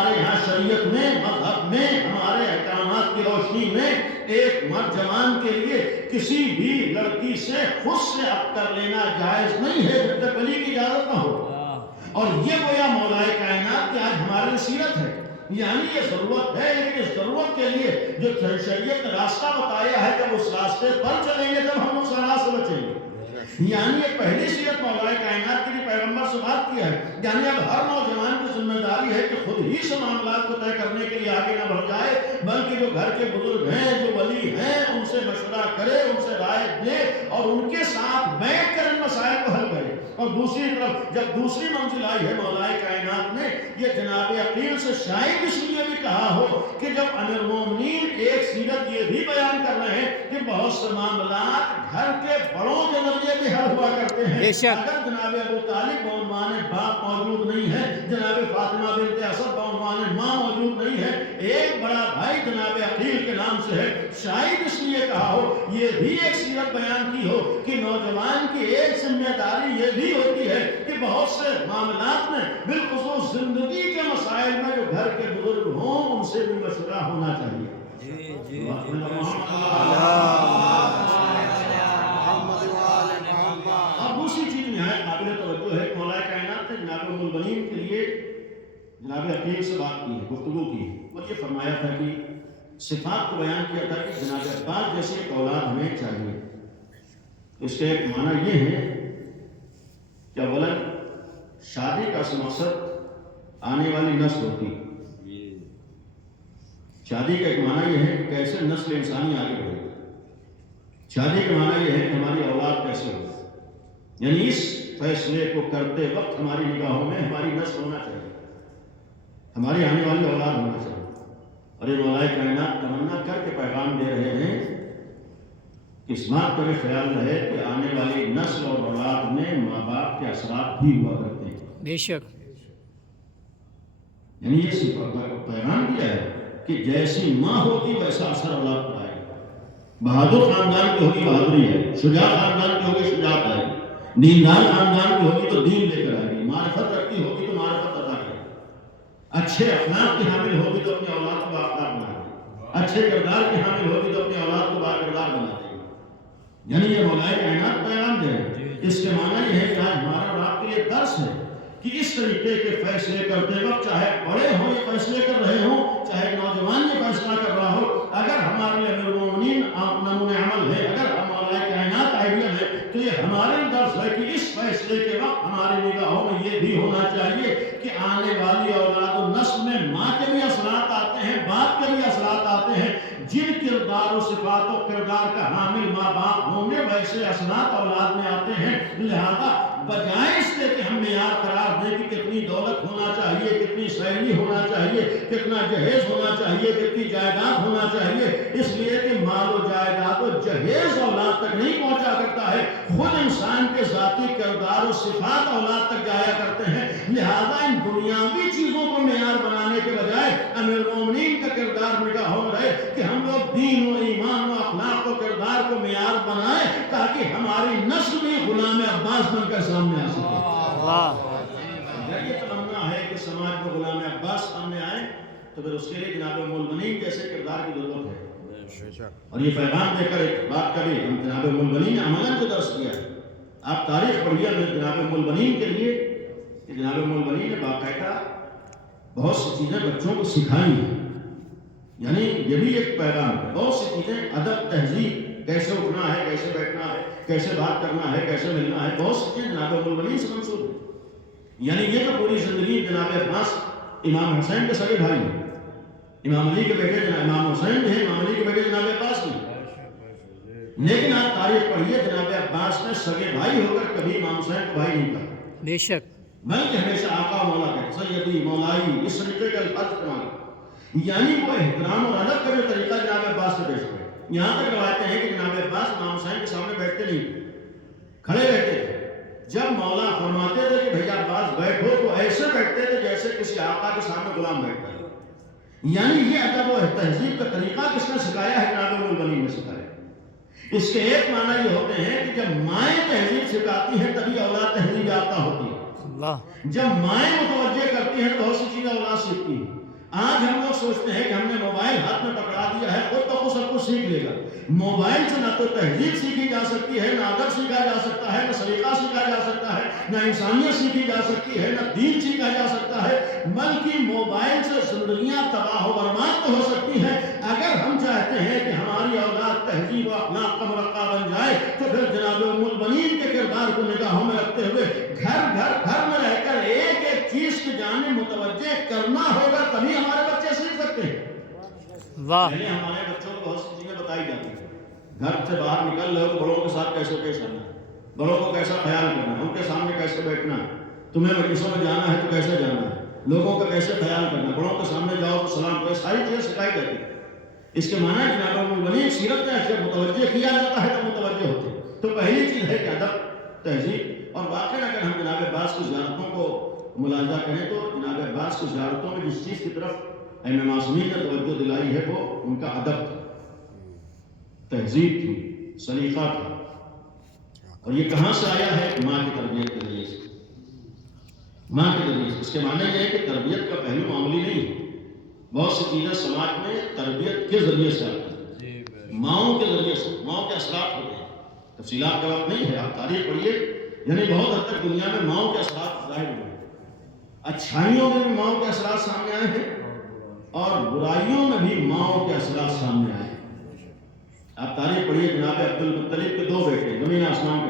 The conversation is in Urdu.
ہمارے یہاں شریعت میں، مذہب میں، ہمارے احکامات کی روشنی میں ایک مرد جوان کے لیے کسی بھی لڑکی سے خود سے اب کر لینا جائز نہیں ہے جب تک ولی کی اجازت نہ ہو. اور یہ گویا مولائے کائنات کی آج ہماری نصیحت ہے. یعنی یہ ضرورت ہے، لیکن اس ضرورت کے لیے جو شریعت نے راستہ بتایا ہے جب اس راستے پر چلیں گے تب ہم نقصانات سے بچیں گے. یعنی یہ پہلی سیرت مولائے کائنات کے لیے پیغمبر سے بات کیا ہے. یعنی اب ہر نوجوان کی ذمہ داری ہے کہ خود ہی سے معاملات کو طے کرنے کے لیے آگے نہ بڑھ جائے، بلکہ جو گھر کے بزرگ ہیں، جو ولی ہیں، ان سے مشورہ کرے، ان سے رائے لے اور ان کے ساتھ بیٹھ کر ان مسائل کو حل کرے. اور دوسری طرف جب دوسری منزل آئی ہے مولائے کائنات نے یہ جناب عقیل سے شاید اس لیے بھی کہا ہو کہ جب امیر المومنین ایک سیرت یہ بھی بیان کر رہے ہیں کہ بہت سے معاملات گھر کے بڑوں کے ذریعے بھی حل ہوا کرتے ہیں. اگر جناب ابو طالب بعنوان باپ موجود نہیں ہے، جناب فاطمہ بنت اسد بعنوان ماں موجود نہیں ہے، ایک بڑا بھائی جناب عقیل کے نام سے ہے، شاید اس لیے کہا ہو یہ بھی ایک سیرت بیان کی ہو کہ نوجوان کی ایک ذمہ داری یہ بھی ہوتی ہے کہ بہت سے معاملات میں بالخصوص زندگی کے مسائل میں جو گھر کے بزرگ ہوں ان سے بھی مشورہ ہونا چاہیے. اب دوسری چیز نہایت قابل توجہ ہے. مولائے کائنات نے جناب ام البنین کے لیے جناب عقیل سے بات کی ہے، گفتگو کی ہے، اور یہ فرمایا تھا کہ صفات کو بیان کیا تھا کہ جناب عباس جیسی ایک اولاد ہمیں چاہیے. اس کے ایک معنی یہ ہے کہ اولاً شادی کا مقصد آنے والی نسل ہوتی ہے. شادی کا ایک معنی یہ ہے کہ کیسے نسل انسانی آگے بڑھے. شادی کا معنی یہ ہے کہ ہماری اولاد کیسے ہو. یعنی اس فیصلے کو کرتے وقت ہماری نگاہوں میں ہماری نسل ہونا چاہیے، ہماری آنے والی اولاد ہونا چاہیے. اور یہ مولائے کائنات تمنا کر کے پیغام دے رہے ہیں کہ اس بات کا بھی خیال رہے کہ آنے والی نسل اور اولاد میں ماں باپ کے اثرات بھی ہوا کرتے ہیں. بے شک. یعنی یہ پیغام دیا ہے کہ جیسی ماں ہوگی ویسا اثر اولاد پر آئے گا. بہادر خاندان کی ہوگی بہادری ہے، شجاع خاندان کی ہوگی شجاعت آئے گی، دیندار خاندان کی ہوگی تو دین لے کر آئے گی، معرفت رکھتی ہوگی تو معرفت عطا کرے گی، اچھے اخلاق کی حامل ہوگی تو اپنی اولاد کو بااخلاق بنا دے گی، اچھے کردار کی حامل ہوگی تو اپنی اولاد کو باکردار بنا دے گی. یعنی یہ مولائے کائنات پیغام دے رہے ہیں. اس کے معنی یہ ہے کہ آج ہمارا اور آپ کے لیے درس ہے کہ اس طریقے کے فیصلے کرتے وقت چاہے بڑے ہوں یہ فیصلے کر رہے ہوں، چاہے نوجوان یہ فیصلہ کر رہا ہو، اگر ہمارے امیر المومنین نمونہ عمل ہے، اگر ہمارے کائنات آئیڈیل ہے تو یہ ہمارے درس ہے کہ اس فیصلے کے وقت ہماری نگاہوں میں یہ بھی ہونا چاہیے کہ آنے والی اولاد و نسل میں ماں کے بھی اثرات آتے ہیں، باپ کے بھی اثرات آتے ہیں. جن کردار و صفات و کردار کا حامل ماں باپ ہوں گے ویسے اثرات اولاد میں آتے ہیں. لہذا بجائے اس کے کہ ہم معیار قرار دیں کہ کتنی دولت ہونا چاہیے، کتنی سیلری ہونا چاہیے، کتنا جہیز ہونا چاہیے، کتنی جائیداد ہونا چاہیے، اس لیے کہ مال و جائیداد و جہیز اولاد تک نہیں پہنچا کرتا ہے، خود انسان کے ذاتی کردار و صفات اولاد تک جایا کرتے ہیں. لہذا ان دنیاوی چیزوں کو معیار بنانے کے بجائے امیر المومنین کا کردار نگاہوں میں رہے کہ ہم لوگ دین و ایمان و اخلاق و کردار کو معیار بنائیں تاکہ ہماری نسل بھی غلام عباس بن کر سامنے آ سکے. اگر یہ تمنا ہے کہ سماج میں غلام عباس سامنے آئے تو پھر اس کے لیے جناب ام البنین جیسے کردار کی ضرورت ہے. اور یہ پیغام دے کر ایک بات کا بھی ہم جناب ام البنین نے عملاً کو درس کیا ہے. آپ تاریخ پڑھیے جناب ام البنین کے لیے کہ جناب ام البنین نے باقاعدہ بہت سی چیزیں بچوں کو سکھائی ہیں. یعنی یہ بھی ایک پیغام ہے. بہت سی چیزیں ادب، تہذیب، کیسے اٹھنا ہے، کیسے بیٹھنا ہے، کیسے بات کرنا ہے، کیسے ملنا ہے، بہت سی چیزیں جناب ام البنین سے منسوب ہیں. یعنی یہ تو پوری زندگی جناب عباس امام حسین کے سگے بھائی ہیں، امام علی کے بیٹے امام حسین بھی ہیں، امام علی کے بیٹے جناب عباس بھی ہیں. لیکن آپ تاریخ پڑھیے جناب عباس نے سگے بھائی ہو کر کبھی امام حسین کو بھائی نہیں کہا، بے شک، بلکہ ہمیشہ آقا مولا کہتے، سیدی مولائی، اس طریقے کا الفاظ استعمال. یعنی وہ احترام اور ادب کا جو طریقہ جناب عباس سے پیش کرے. یہاں تک روایتیں ہیں کہ جناب عباس امام حسین کے سامنے بیٹھتے نہیں، کھڑے رہتے تھے. جب مولا فرماتے تھے کہ بھیا عباس بیٹھو تو ایسے بیٹھتے تھے جیسے کسی آقا کے سامنے غلام بیٹھتا ہے. یعنی یہ ادب و تہذیب کا طریقہ کس نے سکھایا ہے؟ جناب ام البنین نے سکھایا. اس کے ایک معنی یہ ہوتے ہیں کہ جب مائیں تہذیب سکھاتی ہیں تبھی اولاد تہذیب یافتہ ہوتی ہے. جب مائیں متوجہ کرتی ہیں تو بہت سی چیزیں اولاد سیکھتی ہیں. آج ہم لوگ سوچتے ہیں کہ ہم نے موبائل ہاتھ میں پکڑا دیا ہے، خود بخود سب کچھ سیکھ لے گا۔ موبائل سے نہ تو تہذیب سیکھی جا سکتی ہے، نہ ادب سیکھا جا سکتا ہے، نہ سلیقہ سیکھا جا سکتا ہے، نہ انسانیت سیکھی جا سکتی ہے، نہ دین سیکھا جا سکتا ہے، بلکہ موبائل سے زندگیاں تباہ و برباد تو ہو سکتی ہیں۔ اگر ہم چاہتے ہیں کہ ہماری اولاد تہذیب و اخلاق کا مرقع بن جائے تو پھر جناب ام المؤمنین کے کردار کو نگاہوں میں رکھتے ہوئے گھر میں رہ کر ایک ایک چیز کی جانب متوجہ کرنا ہوگا، تبھی ہمارے بچے سیکھ سکتے ہیں۔ پہلے ہمارے بچوں کو بہت سی چیزیں بتائی جاتی ہیں، گھر سے باہر نکل رہے ہو تو بڑوں کے ساتھ کیسے پیش آنا ہے، بڑوں کو کیسا خیال کرنا ہے، ان کے سامنے کیسے بیٹھنا ہے، تمہیں مجلسوں میں جانا ہے تو کیسے جانا ہے، لوگوں کا کیسے خیال کرنا ہے، بڑوں کے سامنے جاؤ تو سلام کرو، ساری چیزیں سکھائی جاتی ہیں۔ اس کے معنی ہے جناب ام المؤمنین سیرت میں جب متوجہ کیا جاتا ہے تو متوجہ ہوتے ہیں۔ تو پہلی چیز ہے کہ ادب، تہذیب، اور واقعی اگر ہم جناب عباس کی زیارتوں کو ملاحظہ کریں تو جناب عباس کی زیارتوں میں جس چیز کی طرف ائمہ معصومین نے توجہ دلائی ہے وہ ان کا ادب تھا، تہذیب تھی، سلیقہ تھا۔ اور یہ کہاں سے آیا ہے؟ ماں کی تربیت کے ذریعے سے، ماں کے ذریعے سے۔ اس کے معنی یہ ہے کہ تربیت کا پہلو معمولی نہیں ہے، بہت سی چیزیں سماج میں تربیت کے ذریعے سے آتی ہیں، ماؤں کے ذریعے سے، ماؤں کے اثرات ہوتے ہیں۔ تفصیلات کا وقت نہیں ہے، آپ تاریخ پڑھیے، یعنی بہت حد تک دنیا میں ماؤں کے اثرات ظاہر ہوئے ہیں، اچھائیوں میں بھی ماؤں کے اثرات سامنے آئے ہیں اور برائیوں میں بھی ماؤں کے اثرات سامنے آئے ہیں۔ آپ تاریخ پڑھیے، جناب عبد المطلب کے دو بیٹے، زمین آسمان کا